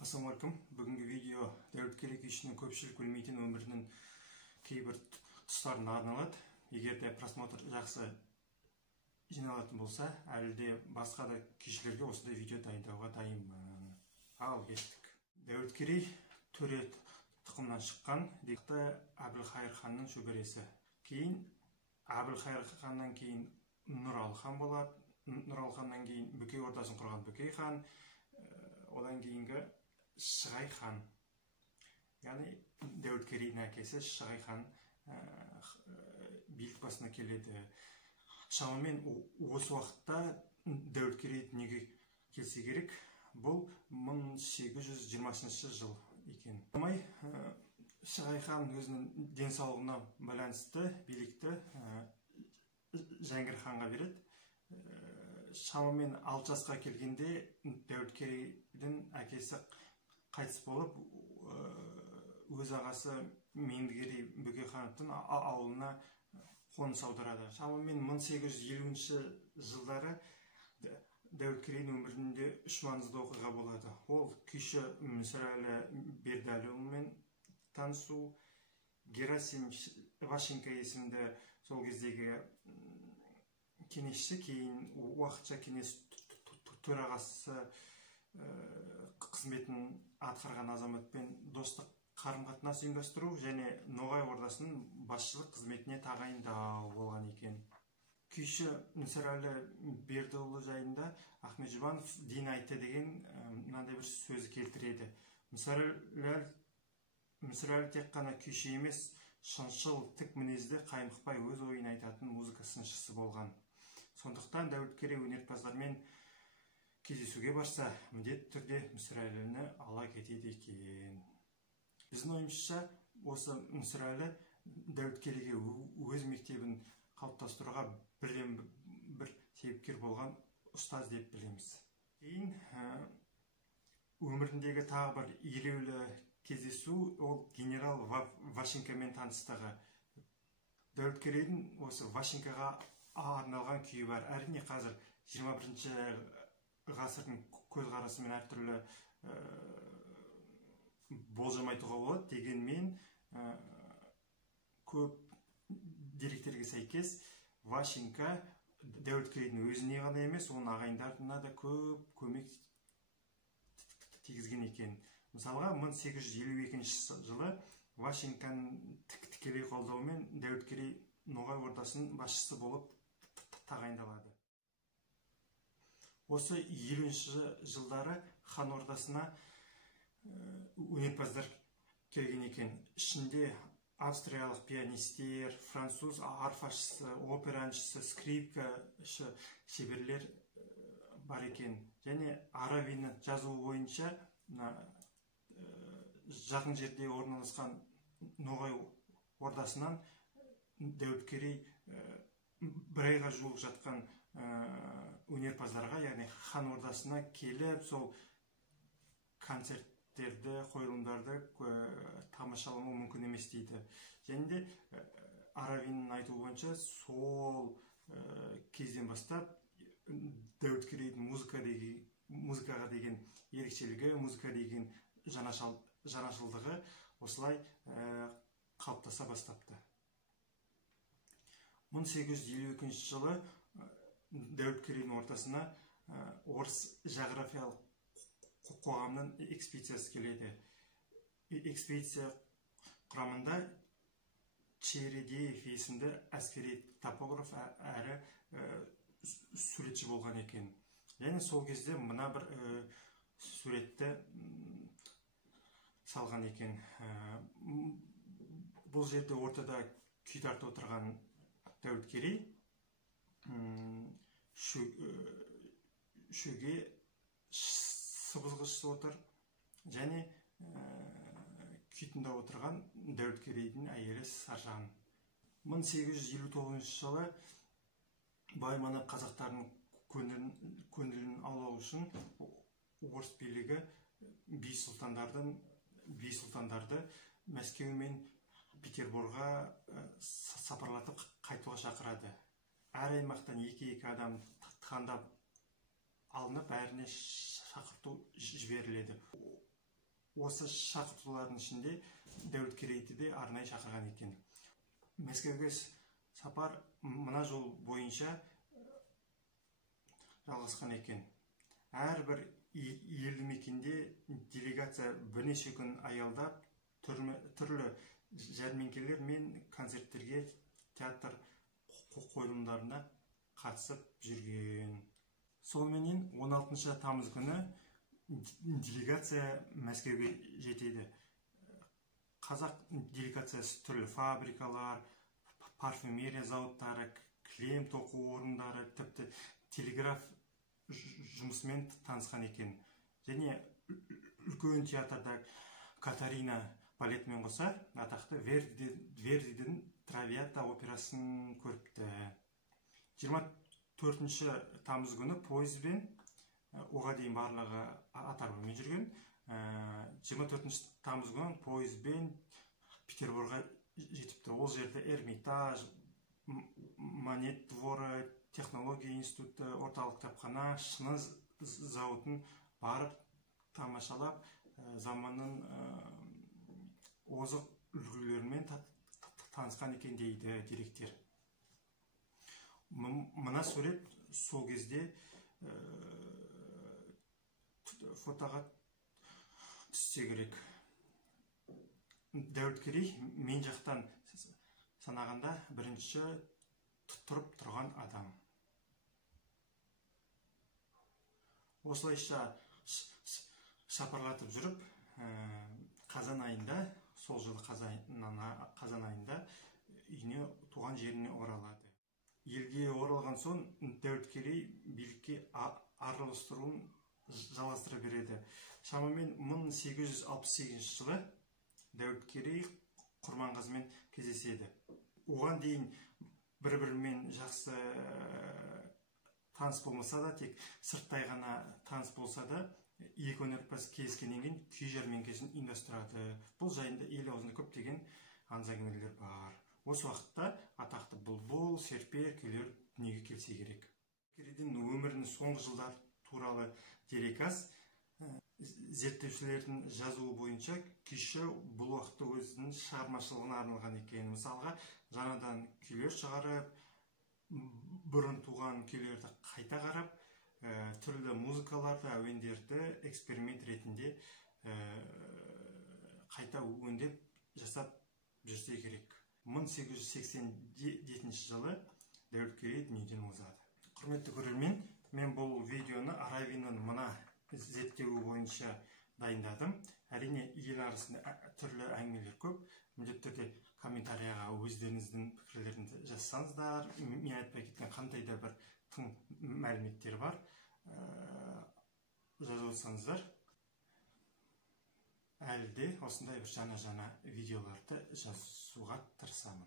Ассалаумалейкум. Бүгінгі видео Дәулеткерей күйшінің көпшілік білмейтін өмірінің кейбір тұстарына арналады. Егер де просмотр жақсы жиналатын болса, әлі де басқа да күйшілерге осындай видео дайындауға дайынмын. Ал кеттік. Дәулеткерей төре тұқымнан шыққан декті Әбілқайыр ханның шөбересі. Кейін Әбілқайыр ханнан кейін Нұралы хан болады. Нұралы ханнан кейін Бөкей ордасын құрған Бөкей хан. Одан кейінгі Шығай хан, яғни Дәулеткерейдің әкесі Шығай хан билік басына келеді. Шамамен осы уақытта Дәулеткерей дүниеге келсе керек, бұл 1820 жыл екен. Шығай хан өзінің денсаулығына байланысты билікті Жәңгір ханға береді. Шамамен 6 жасқа келгенде Дәулеткерейдің әкесі қайтыс болып, өз ағасы Меңдігерей Бөкей хандықтың ауылына қоныс аударады. Шамамен 1850 жылдары Дәулеткерейдің өмірінде 3 маңызды оқиға болады. Ол күйші Мүсірәлі Бердәліұлымен танысу, Герасим Вашенко есімді сол кездегі кеңесші, кейін уақытша кеңес төрағасы қызметін атқарған азаматпен достық қарым-қатынас ұйымдастыру және Ноғай ордасының басшылық қызметіне тағайындау болған екен. Күйші Мүсірәлі Бердіұлы жайында Ахмет Жұбанов дин айтты деген мынандай бір сөзі келтіреді. Мүсірәлі тек қана күйші емес, шыншыл, тік мінезді, қаймықпай өз ойын айтатын музыка сыншысы болған. Сондықтан Дәулеткерей өнерпаздармен кездесуге барса, міндетті түрде Мүсірәліні ала кетеді екен. Біздің ойымызша, осы Мүсірәлі Дәулеткерейге өз мектебін қалыптастыруға бір себепкер болған ұстаз деп білеміз. Кейін өміріндегі тағы бір елеулі кездесу, ол генерал Вашенкомен таныстығы. Дәулеткерейдің осы Вашенкоға арналған күйі бар. Әрине қазір 21 ғасырдың көзқарасымен әртүрлі болжам айтуға болады, дегенмен көп деректерге сәйкес Вашенко Дәулеткерейдің өзіне ғана емес, оның ағайындарына да көп көмек тигізген екен. Мысалға 1852 жылы Вашенконың тікелей қолдауымен Дәулеткерей Ноғай ордасының басшысы болып тағайындалады. Осы 50 жылдары хан ордасына өнерпаздар келген екен. Ішінде австриялық пианистер, француз арфашысы, опера әншісі, скрипкашы шеберлер бар екен. Және Аравина жазуы бойынша жақын жерде орналасқан Ноғай ордасынан Дәулеткерей бір айға жуық жатқан өнерпаздарға, яғни хан ордасына келіп, сол концерттерді, қойылымдарды тамашаламау мүмкін емес дейді. Және де Аравиннің айтуы бойынша сол кезден бастап Дәулеткерейдің музыкаға деген ерекшелігі, музыка деген жаңашылдығы осылай қалыптаса бастапты. 1852 жылы Дәулеткерейдің ортасына орыс жағрафиялық қоғамның экспедициясы келеді. Экспедиция құрамында Чередеев есімді әскери топограф әрі суретші болған екен. Және сол кезде мына бір суретті салған екен. Бұл жерде ортада күй тартып отырған Дәулеткерей шөге сыбызғышысы отыр, және күй тыңдап отырған Дәулеткерейдің әйелі Саржан. 1859 жылы Байманы қазақтардың көңілін аулау үшін орыс билігі би сұлтандарды Мәскеу мен Петербурға сапарлатып қайтуға шақырады. Әр аймақтан 2-2 адам таңдап алынып, бәріне шақырту жіберіледі. осы шақыртулардың ішінде Дәулеткерейді де арнайы шақырған екен. Мәскеуге сапар мына жол бойынша жалғасқан екен. Әрбір елді мекенде делегация бірнеше күн аялдап, түрлі жәрмеңкелер мен концерттерге, театр қойылымдарына қатысып жүрген. Сонымен 16 тамыз күні делегация Мәскеуге жетеді. Қазақ делегациясы түрлі фабрикалар, парфюмерия зауыттары, кілем тоқу орындары, тіпті телеграф жұмысымен танысқан екен. Және үлкен театрда Катарина балетімен қоса атақты Вердидің Травиата операсын көріпті. 24 тамыз күні пойызбен, оға дейін барлығы ат арбамен жүрген, 24 тамыз күні пойызбен Петербурға жетіпті. Ол жерде Эрмитаж, Монет дворы, технология институты, орталық кітапхана, шыны зауытын барып тамашалап, заманның озық үлгілерімен танысқан екен дейді директор. Мына сурет сол кезде фотоға түссе керек. Дәулеткерей мен жақтан санағанда бірінші тұрып тұрған адам. Осылайша сапарлатып жүріп, қазан айында, сол жылы қазан айында үйіне, туған жеріне оралады. Елге оралған соң Дәулеткерей билікке араластыруын жалғастыра береді. Шамамен 1868 жылы Дәулеткерей Құрманғазымен кездеседі. Оған дейін бір-бірімен жақсы таныс болмаса да, тек сырттай ғана таныс болса да, екі өнерпаз кездескеннен кейін күй жәрмеңкесін ұйымдастырады. Бұл жайында ел аузында көптеген аңыз-әңгімелер бар. Осы уақытта атақты бұлбұл, серпер күйлер дүниеге келсе керек. Дәулеткерейдің өмірінің соңғы жылдар туралы дерек аз. Зерттеушілердің жазуы бойынша күйші бұл уақытта өзінің шығармашылығына арналған екен. Мысалға, жаңадан күйлер шығарып, бұрын туған күйлерді қайта қарап, түрлі музыкаларды, әуендерді эксперимент ретінде қайта өңдеп жасап жүрсе керек. 1887 жылы Дәулеткерей дүниеден озады. Құрметті көрермен, мен бұл видеоны Аравинның мына зерттеуі бойынша дайындадым. Әрине, ел арасында түрлі әңгімелер көп. Міндетті түрде комментарияға өздеріңіздің пікірлеріңізді жазсаңыздар, мен айтпай кеткен қандай да бір тың мәліметтер бар, жазып отырсаңыздар. Әлі де осындай бір жаңа видеоларды жазуға тырысамын.